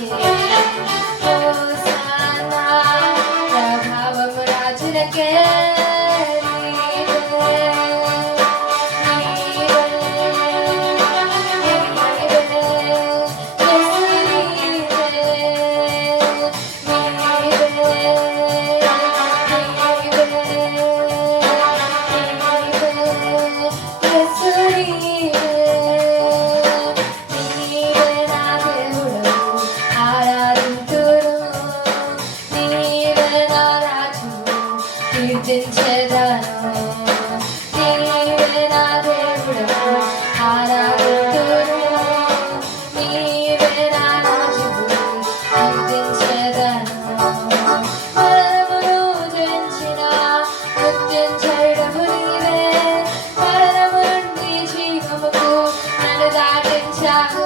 Okay. స్థుతించెదను నీవే నా దేవుడు ఆరాధితును. నీవే నా రాజువు అందించెదను మరణమును జయించిన గుర్తించడము నీవే. మరణము నుండి జీవముకు నన్ను దాటించావు.